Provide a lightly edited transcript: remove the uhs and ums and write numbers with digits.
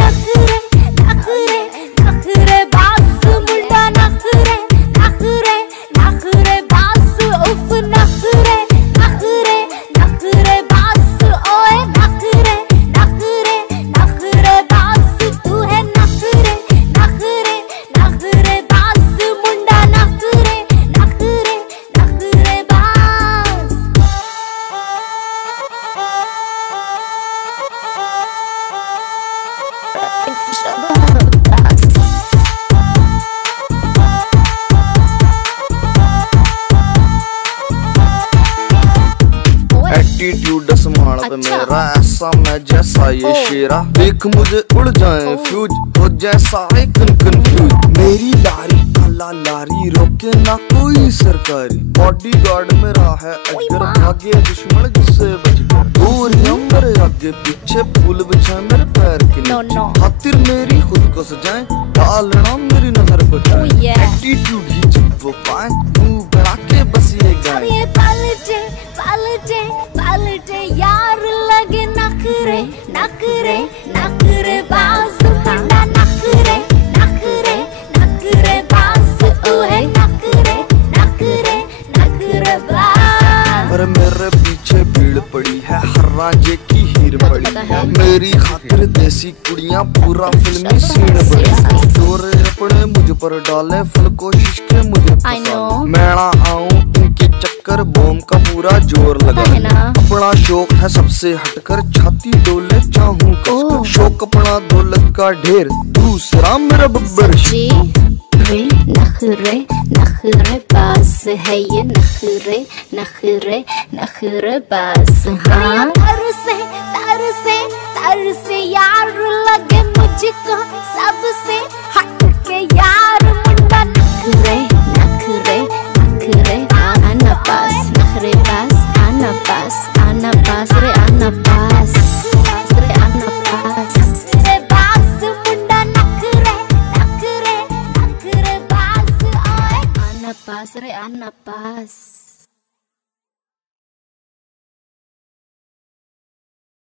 नखरे नखरे नखरे बास मुंडा नखरे नखरे नखरे बास उफ नखरे नखरे नखरे बास ओए नखरे नखरे नखरे बास तू है नखरे नखरे नखरे बास मुंडा नखरे नखरे नखरे बास। एटीट्यूड संभाल दे मेरा ऐसा मैं जैसा ये शेरा देख मुझे उड़ जाए फ्यूज हो जैसा है कंफ्यूज मेरी लारी काला लारी रोके ना कोई सरकारी बॉडीगार्ड मेरा है अगर भागे दुश्मन जिससे बच कर दूरियां मेरे आगे पीछे फूल बिछाए मेरे पैर के नीचे खातिर मेरी खुद को सजाए डालना मेरी नजर बचाए एटीट्यूड ही जब वो पाए मुंह बना के बस ये गाए पलटे पलटे पलटे यार लगे नखरे नखरे नखरे बास मुंडा नखरे नखरे नखरे बास तू है नखरे नखरे नखरे बास। पर मेरे पीछे भीड़ पड़ी है हर राजे की हीर पड़ी है मेरी खातिर देसी कुड़ियां पूरा फिल्मी सीन बड़ी जोर अपने मुझ पर डाले फुल कोशिश के मुझे मैं ना आऊं इनके चक्कर बॉम्ब का पूरा जोर लगा अपना शौक है सबसे हटकर छाती डोले चाहूं कसकर शौक अपना दौलत का ढेर दूसरा मेरा बब्बर नखरे नखरे बास है ये नखरे नखरे नखरे बास। हाँ तरसे तरसे तरसे यार लगे मुझको सबसे हट के यार मुंडा नखरे नखरे नखरे आना पास नखरे पास आना पास रे आना पास रे आना पास रे बास मुंडा नखरे नखरे नखरे बास ओए आना पास रे आना पास।